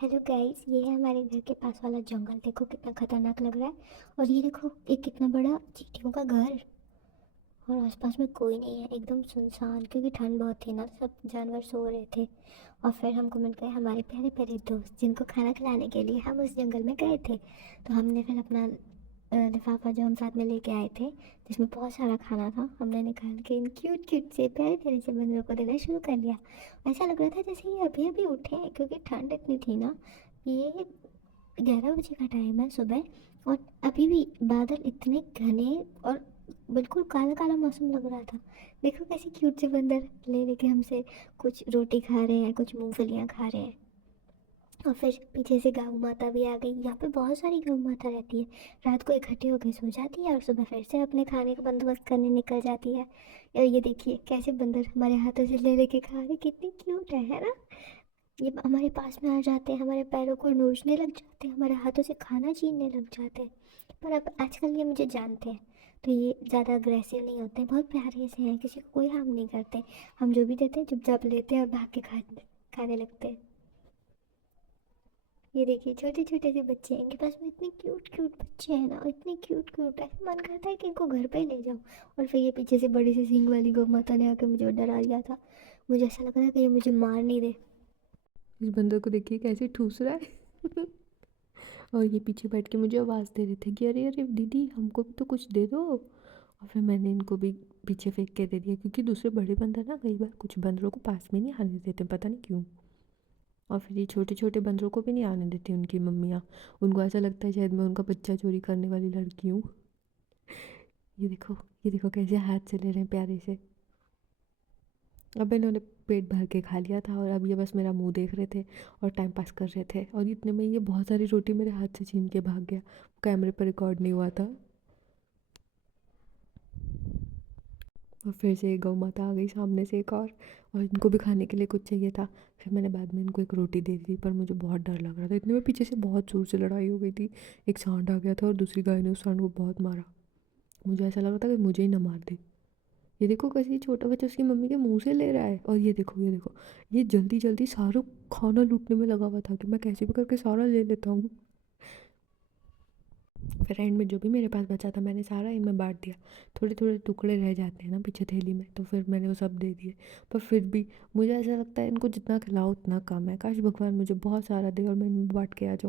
Hello guys, ये है हमारे घर के पास वाला जंगल। देखो कितना खतरनाक लग रहा है। और ये देखो, एक कितना बड़ा चींटियों का घर। और आसपास में कोई नहीं है, एकदम सुनसान, क्योंकि ठंड बहुत थी ना, तो सब जानवर सो रहे थे। और फिर हमको मिल गए हमारे प्यारे प्यारे दोस्त, जिनको खाना खिलाने के लिए हम उस जंगल में गए थे। तो हमने फिर अपना लिफाफा जो हम साथ में लेके आए थे, जिसमें बहुत सारा खाना था, हमने निकाल के इन क्यूट क्यूट से प्यारे प्यारे से बंदरों को देना शुरू कर लिया। ऐसा लग रहा था जैसे ये अभी अभी उठे हैं, क्योंकि ठंड इतनी थी ना। ये 11 बजे का टाइम है सुबह, और अभी भी बादल इतने घने और बिल्कुल काला काला मौसम लग रहा था। देखो कैसे क्यूट से बंदर ले लेके हमसे कुछ रोटी खा रहे हैं, कुछ मूंगफलियाँ खा रहे हैं। और फिर पीछे से गौ माता भी आ गई। यहाँ पे बहुत सारी गौ माता रहती है। रात को इकट्ठे होकर सो जाती है और सुबह फिर से अपने खाने का बंदोबस्त करने निकल जाती है। और ये देखिए कैसे बंदर हमारे हाथों से ले लेके खा रहे, कितनी क्यूट है ना। ये हमारे पास में आ जाते हैं, हमारे पैरों को नोचने लग जाते हैं, हमारे हाथों से खाना छीनने लग जाते हैं। पर अब आजकल ये मुझे जानते हैं, तो ये ज़्यादा अग्रेसिव नहीं होते, बहुत प्यारे से हैं, किसी को कोई हार्म नहीं करते। हम जो भी देते हैं चुपचाप लेते हैं और भाग के खाने लगते हैं। ये देखिए छोटे छोटे से बच्चे हैं, इनके पास में इतने क्यूट क्यूट बच्चे हैं ना, इतने क्यूट क्यूट है, मन करता है कि इनको घर पे ही ले जाऊं। और फिर ये पीछे से बड़ी सी सींग वाली गौ माता ने आकर मुझे डरा दिया था। मुझे ऐसा लग रहा था कि ये मुझे मार नहीं दे। इस बंदर को देखिए कैसे ठूस रहा है। और ये पीछे बैठ के मुझे आवाज़ दे रहे थे कि अरे अरे दीदी हमको भी तो कुछ दे दो। और फिर मैंने इनको भी पीछे फेंक के दे दिया, क्योंकि दूसरे बड़े बंदर ना कई बार कुछ बंदरों को पास में नहीं आने देते, पता नहीं क्यों। और फिर ये छोटे छोटे बंदरों को भी नहीं आने देती उनकी मम्मियाँ। उनको ऐसा लगता है शायद मैं उनका बच्चा चोरी करने वाली लड़की हूँ। ये देखो कैसे हाथ से ले रहे हैं प्यारे से। अब इन्होंने पेट भर के खा लिया था, और अब ये बस मेरा मुंह देख रहे थे और टाइम पास कर रहे थे, और इतने में ये बहुत सारी रोटी मेरे हाथ से छीन के भाग गया। कैमरे पर रिकॉर्ड नहीं हुआ था। और फिर से एक गौ माता आ गई सामने से एक और इनको भी खाने के लिए कुछ चाहिए था। फिर मैंने बाद में इनको एक रोटी दे दी, पर मुझे बहुत डर लग रहा था, इतने में पीछे से बहुत जोर से लड़ाई हो गई थी। एक सांड आ गया था और दूसरी गाय ने उस सांड को बहुत मारा। मुझे ऐसा लग रहा था कि मुझे ही ना मार दे। ये देखो कैसे ये छोटा बच्चा उसकी मम्मी के मुंह से ले रहा है। और ये देखो ये जल्दी जल्दी सारा खाना लूटने में लगा हुआ था कि मैं कैसे भी करके सारा ले लेता हूँ। फिर एंड में जो भी मेरे पास बचा था मैंने सारा इनमें बांट दिया। थोड़े थोड़े टुकड़े रह जाते हैं ना पीछे थैली में, तो फिर मैंने वो सब दे दिए। पर फिर भी मुझे ऐसा लगता है इनको जितना खिलाओ उतना कम है, काश भगवान मुझे बहुत सारा दे और मैं इनमें बांट के आ जाऊँ।